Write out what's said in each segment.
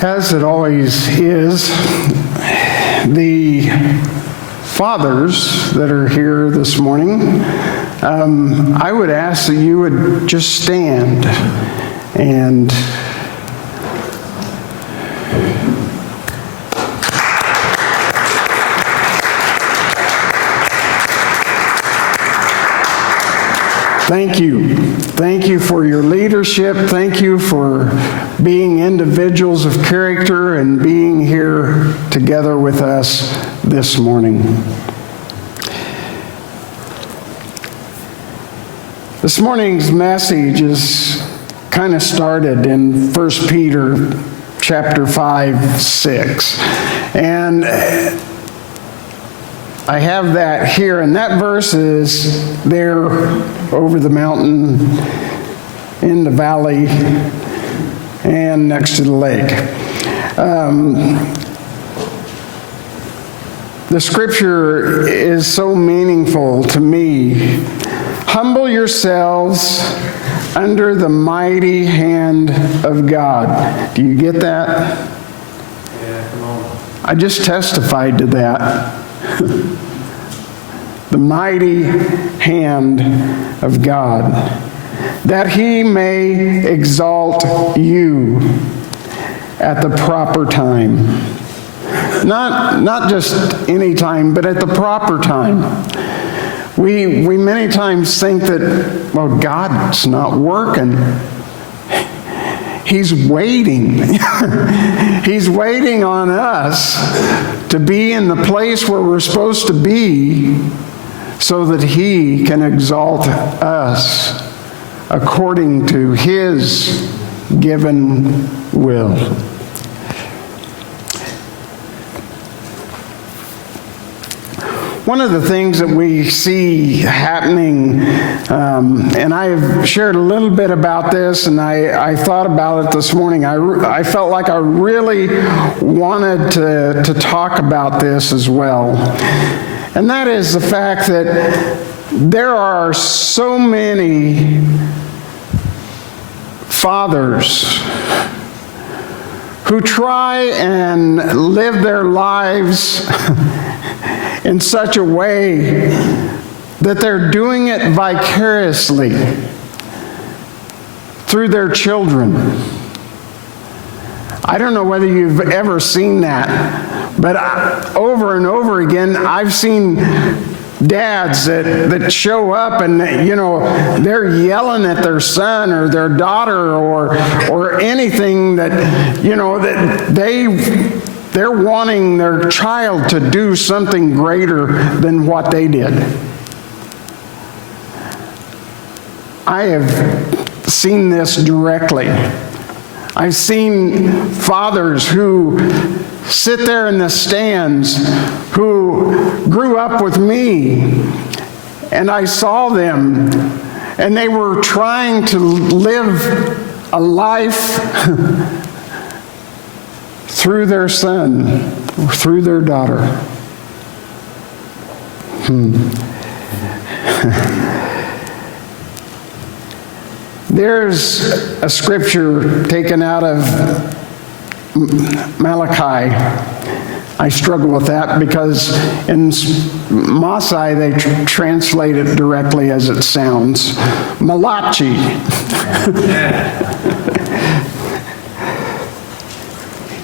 As it always is, the fathers that are here this morning, I would ask that you would just stand and thank you. Thank you for your leadership. Thank you for being individuals of character and being here together with us this morning. This morning's message is kind of started in 1 Peter chapter 5, 6. And I have that here, and that verse is there over the mountain, in the valley, and next to the lake. The scripture is so meaningful to me. Humble yourselves under the mighty hand of God. Do you get that? Yeah, come on. I just testified to that. The mighty hand of God, that he may exalt you at the proper time. Not just any time, but at the proper time. We many times think that, well, God's not working. He's waiting. He's waiting on us to be in the place where we're supposed to be so that he can exalt us according to his given will. One of the things that we see happening, and I've shared a little bit about this, and I thought about it this morning. I felt like I really wanted to talk about this as well. And that is the fact that there are so many fathers who try and live their lives in such a way that they're doing it vicariously through their children. I don't know whether you've ever seen that, but over and over again, I've seen dads that show up and, they're yelling at their son or their daughter or anything that, that they're wanting their child to do something greater than what they did. I have seen this directly. I've seen fathers who sit there in the stands who grew up with me, and I saw them, and they were trying to live a life through their son or through their daughter. There's a scripture taken out of Malachi. I struggle with that because in Maasai they translate it directly as it sounds. Malachi.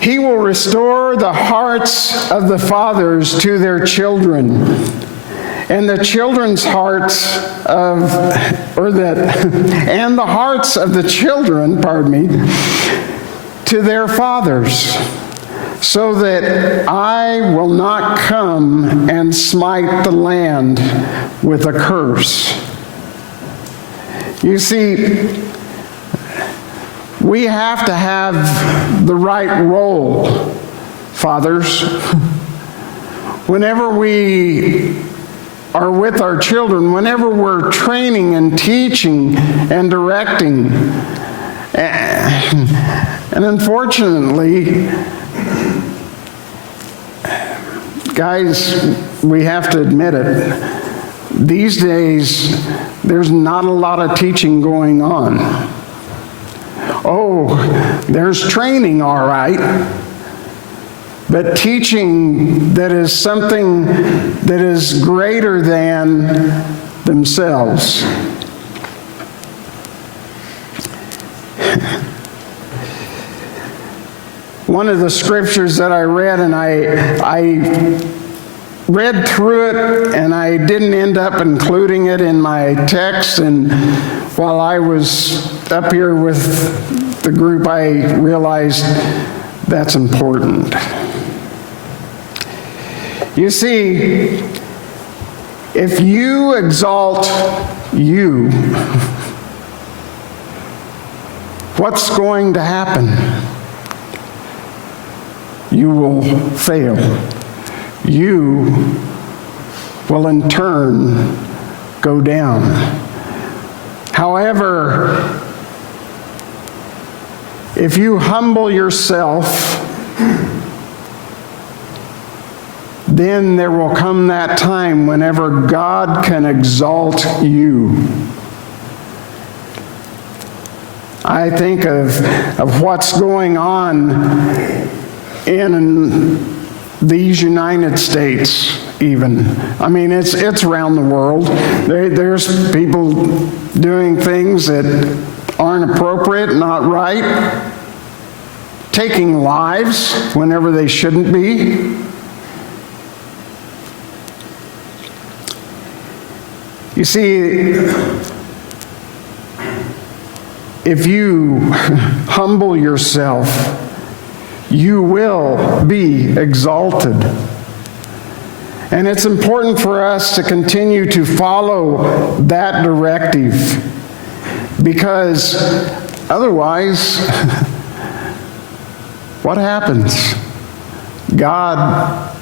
He will restore the hearts of the fathers to their children, and the children's hearts and the hearts of the children, to their fathers, so that I will not come and smite the land with a curse. You see, we have to have the right role, fathers. Whenever we are with our children, whenever we're training and teaching and directing, and unfortunately, guys, we have to admit it, these days there's not a lot of teaching going on. Oh, there's training, all right. But teaching that is something that is greater than themselves. One of the scriptures that I read, and I read through it, and I didn't end up including it in my text, and while I was up here with the group, I realized that's important. You see, if you exalt you, what's going to happen? You will fail. You will in turn go down. However, if you humble yourself, then there will come that time whenever God can exalt you. I think of what's going on in these United States even. I mean, it's around the world. There's people doing things that aren't appropriate, not right, taking lives whenever they shouldn't be. You see, if you humble yourself, you will be exalted. And it's important for us to continue to follow that directive, because otherwise, what happens? God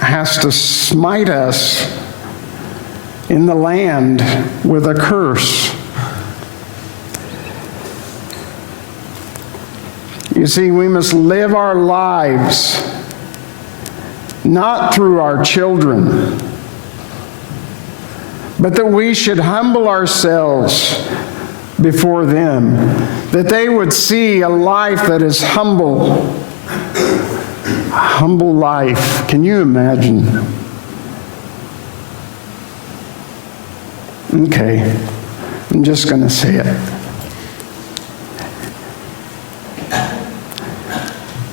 has to smite us in the land with a curse. You see, we must live our lives not through our children, but that we should humble ourselves before them, that they would see a life that is humble. A humble life. Can you imagine? Okay, I'm just going to say it.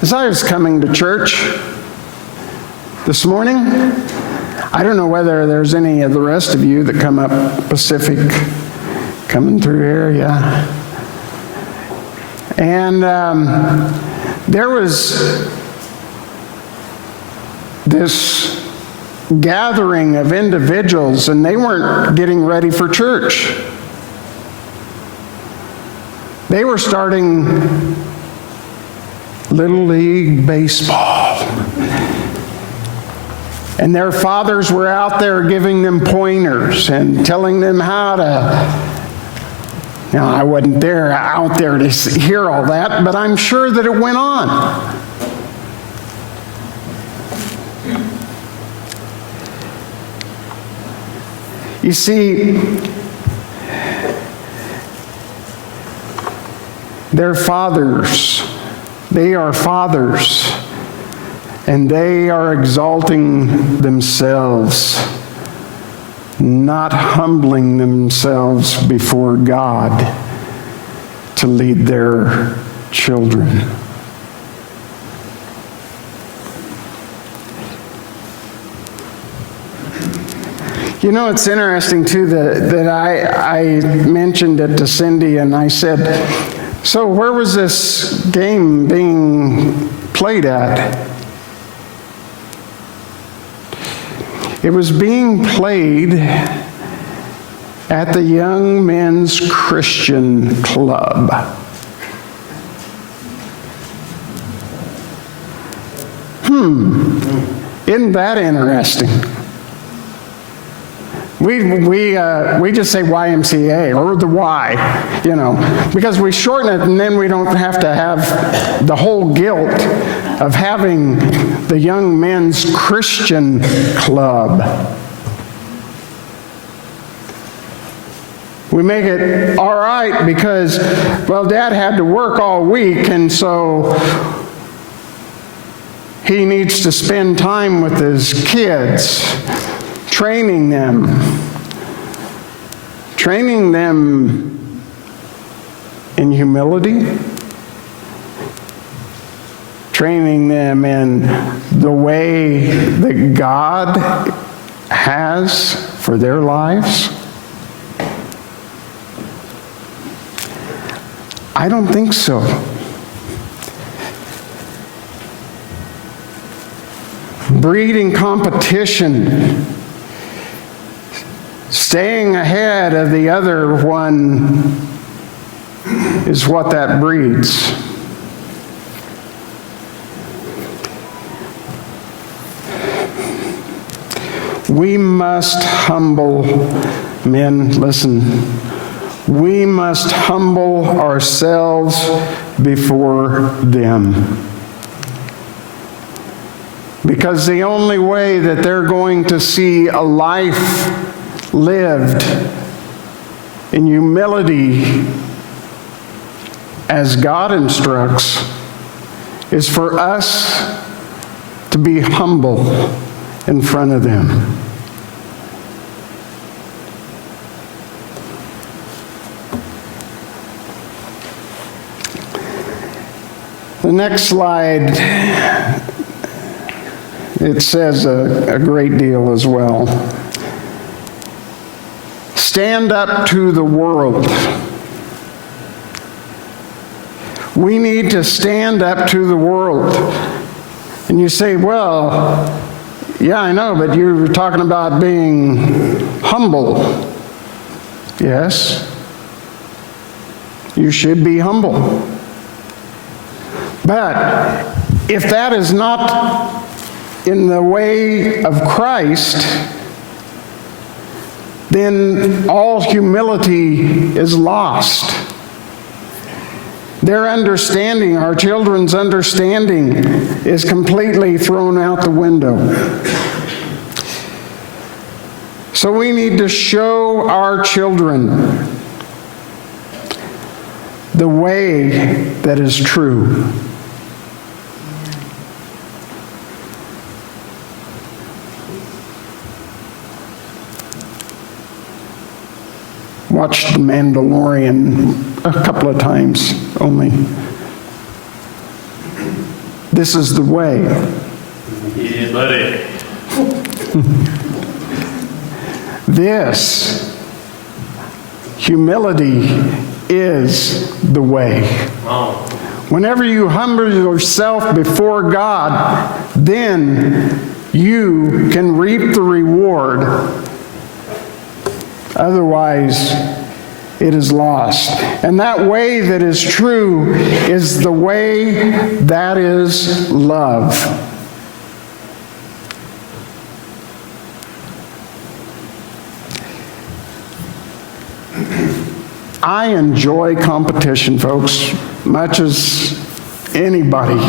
As I was coming to church this morning, I don't know whether there's any of the rest of you that come up Pacific coming through here, yeah. And there was this gathering of individuals, and they weren't getting ready for church. They were starting Little League baseball. And their fathers were out there giving them pointers and telling them how to. Now, I wasn't out there to hear all that, but I'm sure that it went on. You see, their fathers, they are fathers, and they are exalting themselves, not humbling themselves before God to lead their children. You know, it's interesting, too, that I mentioned it to Cindy, and I said, so where was this game being played at? It was being played at the Young Men's Christian Club. Isn't that interesting? We just say YMCA or the Y, you know, because we shorten it and then we don't have to have the whole guilt of having the Young Men's Christian Club. We make it all right because, well, Dad had to work all week, and so he needs to spend time with his kids, training them in humility, training them in the way that God has for their lives. I don't think so. Breeding competition, staying ahead of the other one is what that breeds. We must humble, men, listen. We must humble ourselves before them. Because the only way that they're going to see a life lived in humility as God instructs is for us to be humble in front of them. The next slide, it says a great deal as well. Stand up to the world. We need to stand up to the world. And you say, well, yeah, I know, but you were talking about being humble. Yes, you should be humble. But if that is not in the way of Christ, then all humility is lost. Their understanding, our children's understanding, is completely thrown out the window. So we need to show our children the way that is true. Watched The Mandalorian a couple of times only. This is the way. Yeah, buddy. This humility is the way. Oh. Whenever you humble yourself before God, then you can reap the reward. Otherwise, it is lost. And that way that is true is the way that is love. I enjoy competition, folks, much as anybody.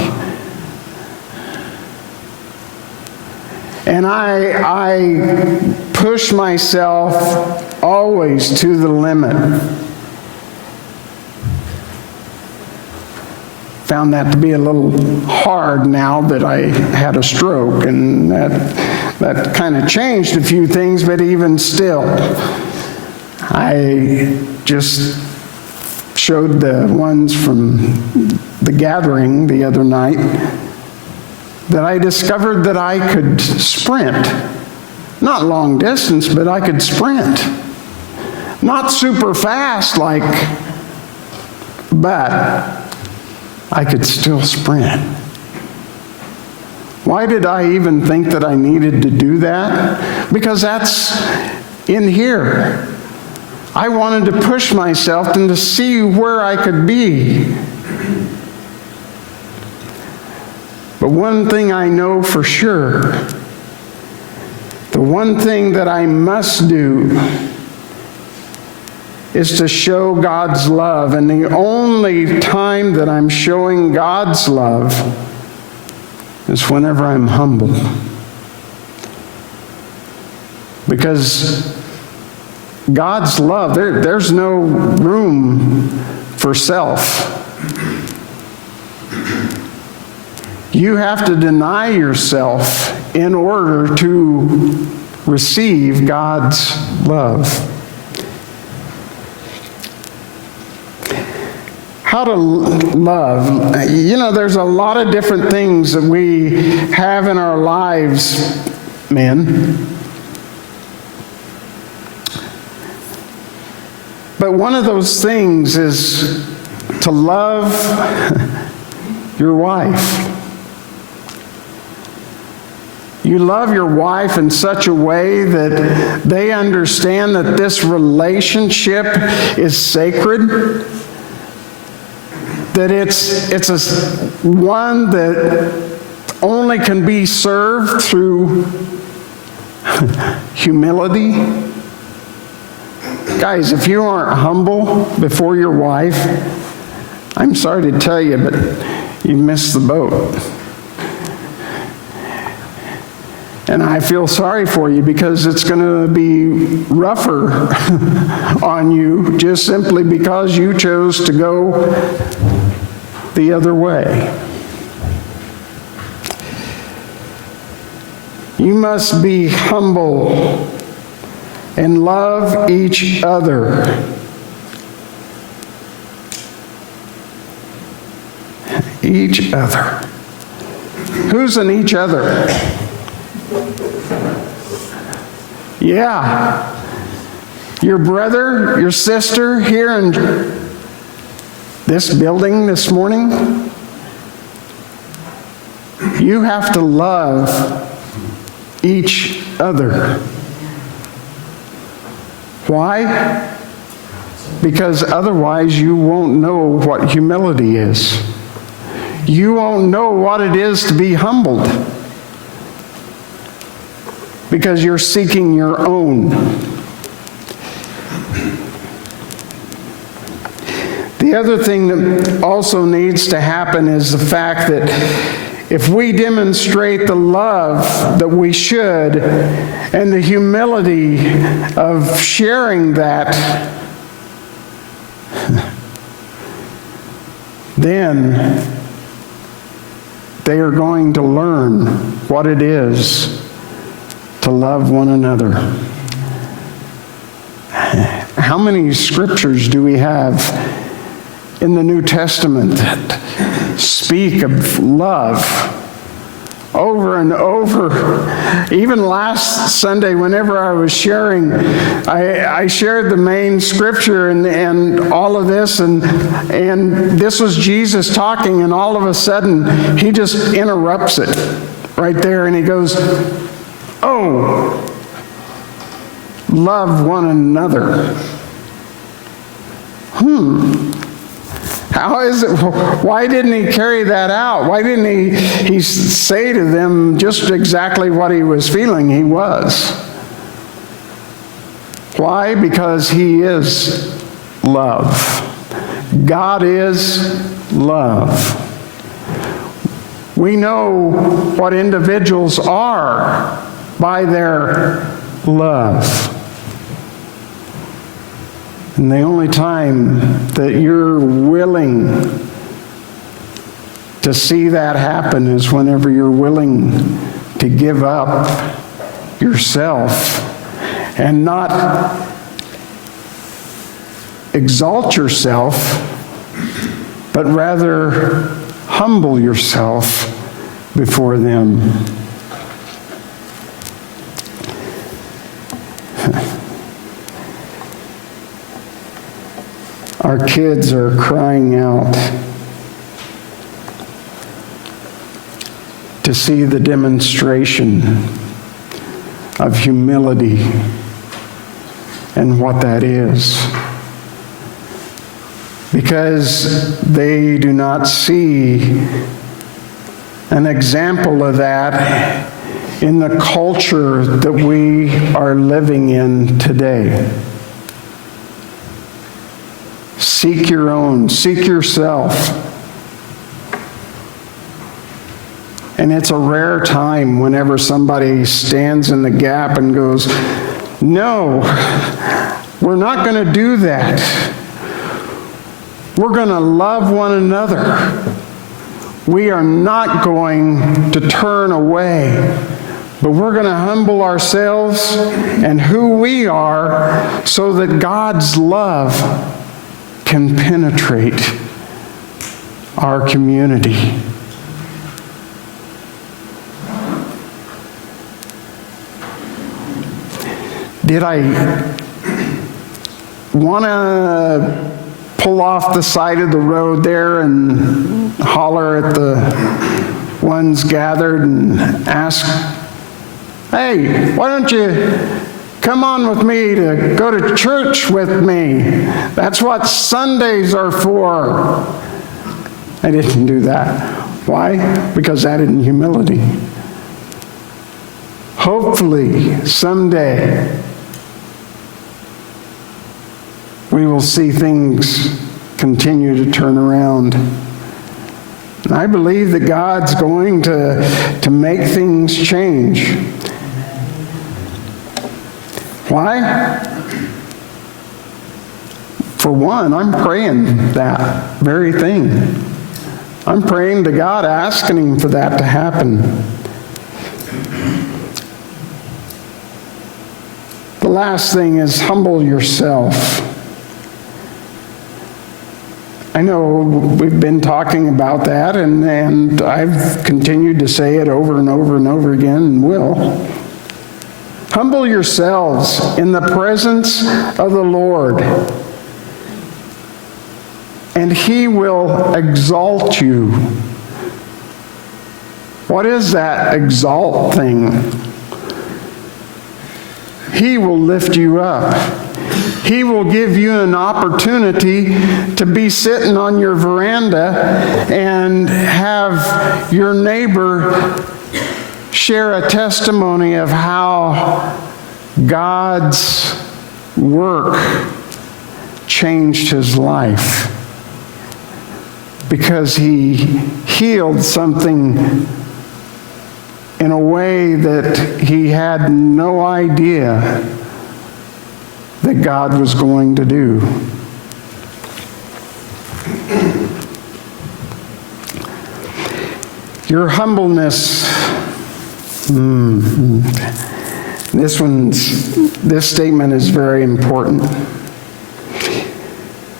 And I push myself always to the limit. Found that to be a little hard now that I had a stroke, and that kind of changed a few things, but even still, I just showed the ones from the gathering the other night that I discovered that I could sprint. Not long distance, but I could sprint. Not super fast but I could still sprint. Why did I even think that I needed to do that? Because that's in here. I wanted to push myself and to see where I could be. But one thing I know for sure, the one thing that I must do is to show God's love. And the only time that I'm showing God's love is whenever I'm humble. Because God's love, there's no room for self. You have to deny yourself in order to receive God's love. How to love. You know, there's a lot of different things that we have in our lives, men. But one of those things is to love your wife. You love your wife in such a way that they understand that this relationship is sacred, that it's one that only can be served through humility. Guys, if you aren't humble before your wife, I'm sorry to tell you, but you missed the boat. And I feel sorry for you because it's going to be rougher on you just simply because you chose to go the other way. You must be humble and love each other. Each other. Who's in each other? Yeah. Your brother, your sister here in this building this morning. You have to love each other. Why? Because otherwise you won't know what humility is. You won't know what it is to be humbled. Because you're seeking your own. The other thing that also needs to happen is the fact that if we demonstrate the love that we should and the humility of sharing that, then they are going to learn what it is to love one another. How many scriptures do we have in the New Testament that speak of love over and over? Even last Sunday, whenever I was sharing, I shared the main scripture and all of this, and this was Jesus talking, and all of a sudden, he just interrupts it right there, and he goes, "Oh, love one another." How is it? Why didn't he carry that out? Why didn't he say to them just exactly what he was feeling he was? Why? Because he is love. God is love. We know what individuals are by their love. And the only time that you're willing to see that happen is whenever you're willing to give up yourself and not exalt yourself, but rather humble yourself before them. Our kids are crying out to see the demonstration of humility and what that is. Because they do not see an example of that in the culture that we are living in today. Seek your own, seek yourself. And it's a rare time whenever somebody stands in the gap and goes, "No, We're not going to do that. We're going to love one another. We are not going to turn away, but we're going to humble ourselves and who we are so that God's love can penetrate our community. Did I want to pull off the side of the road there and holler at the ones gathered and ask, hey, why don't you come on with me to go to church with me? That's what Sundays are for. I didn't do that. Why? Because that isn't humility. Hopefully, someday, we will see things continue to turn around. And I believe that God's going to make things change. Why? For one, I'm praying that very thing. I'm praying to God, asking Him for that to happen. The last thing is humble yourself. I know we've been talking about that, and I've continued to say it over and over and over again, and will. Humble yourselves in the presence of the Lord, and He will exalt you. What is that exalt thing? He will lift you up. He will give you an opportunity to be sitting on your veranda and have your neighbor share a testimony of how God's work changed his life because He healed something in a way that he had no idea that God was going to do. Your humbleness, this statement is very important.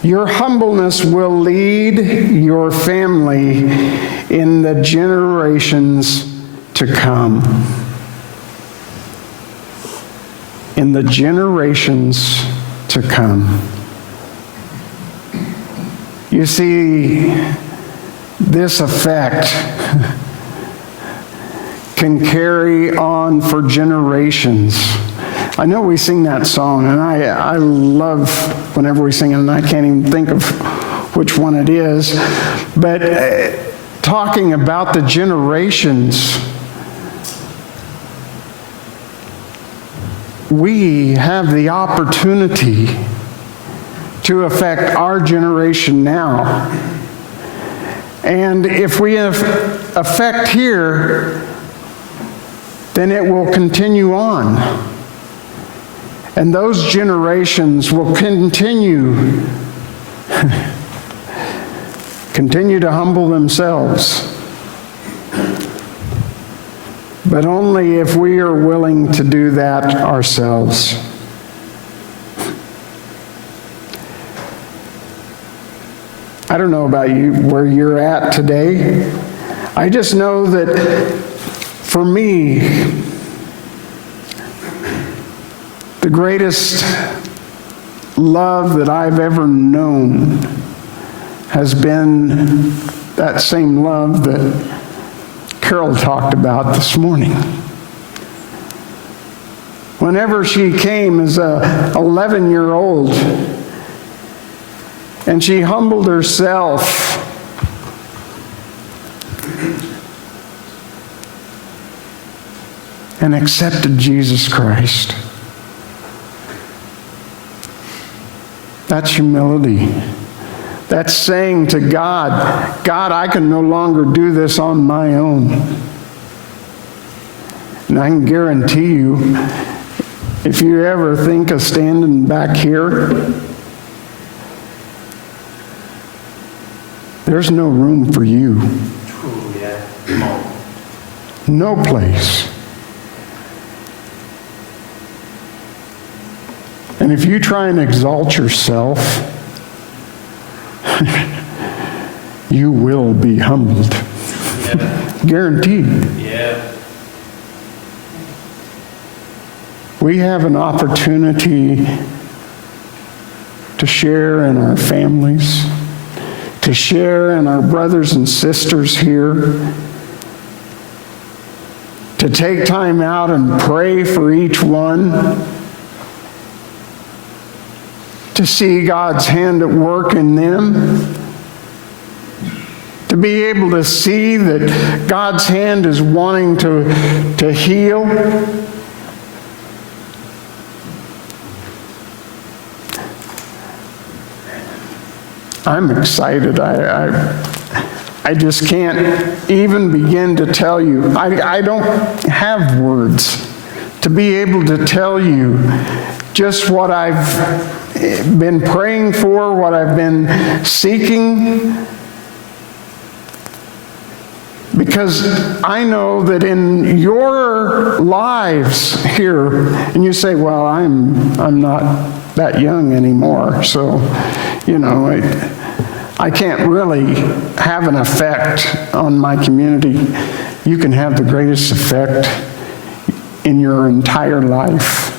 Your humbleness will lead your family in the generations to come. In the generations to come. You see, this effect can carry on for generations. I know we sing that song, and I love whenever we sing it, and I can't even think of which one it is, but talking about the generations, we have the opportunity to affect our generation now. And if we affect here, then it will continue on. And those generations will continue to humble themselves. But only if we are willing to do that ourselves. I don't know about you, where you're at today. I just know that for me, the greatest love that I've ever known has been that same love that Carol talked about this morning. Whenever she came as a 11-year-old and she humbled herself and accepted Jesus Christ. That's humility. That's saying to God, God, I can no longer do this on my own. And I can guarantee you, If you ever think of standing back here, there's no room for you. Ooh, yeah. Come on. No place. And if you try and exalt yourself, you will be humbled. Yeah. Guaranteed. Yeah. We have an opportunity to share in our families, to share in our brothers and sisters here, to take time out and pray for each one, to see God's hand at work in them, to be able to see that God's hand is wanting to heal. I'm excited. I just can't even begin to tell you. I don't have words to be able to tell you just what I've been praying for, what I've been seeking. Because I know that in your lives here, and you say, well, I'm not that young anymore, so, I can't really have an effect on my community. You can have the greatest effect in your entire life.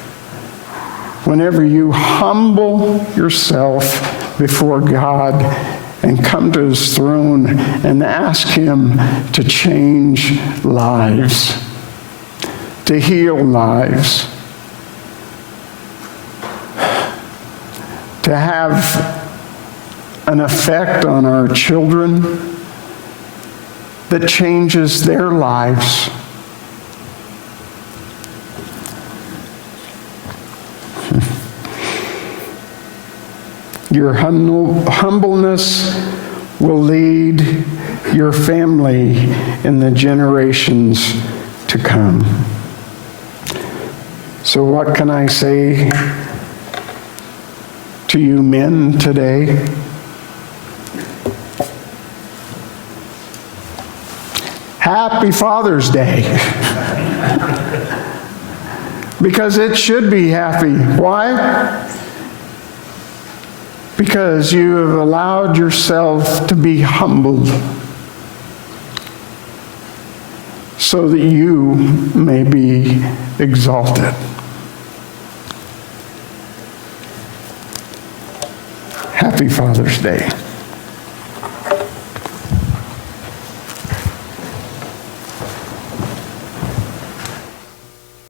Whenever you humble yourself before God and come to His throne and ask Him to change lives, to heal lives, to have an effect on our children that changes their lives. Your humbleness will lead your family in the generations to come. So what can I say to you men today? Happy Father's Day. Because it should be happy. Why? Because you have allowed yourself to be humbled so that you may be exalted. Happy Father's Day.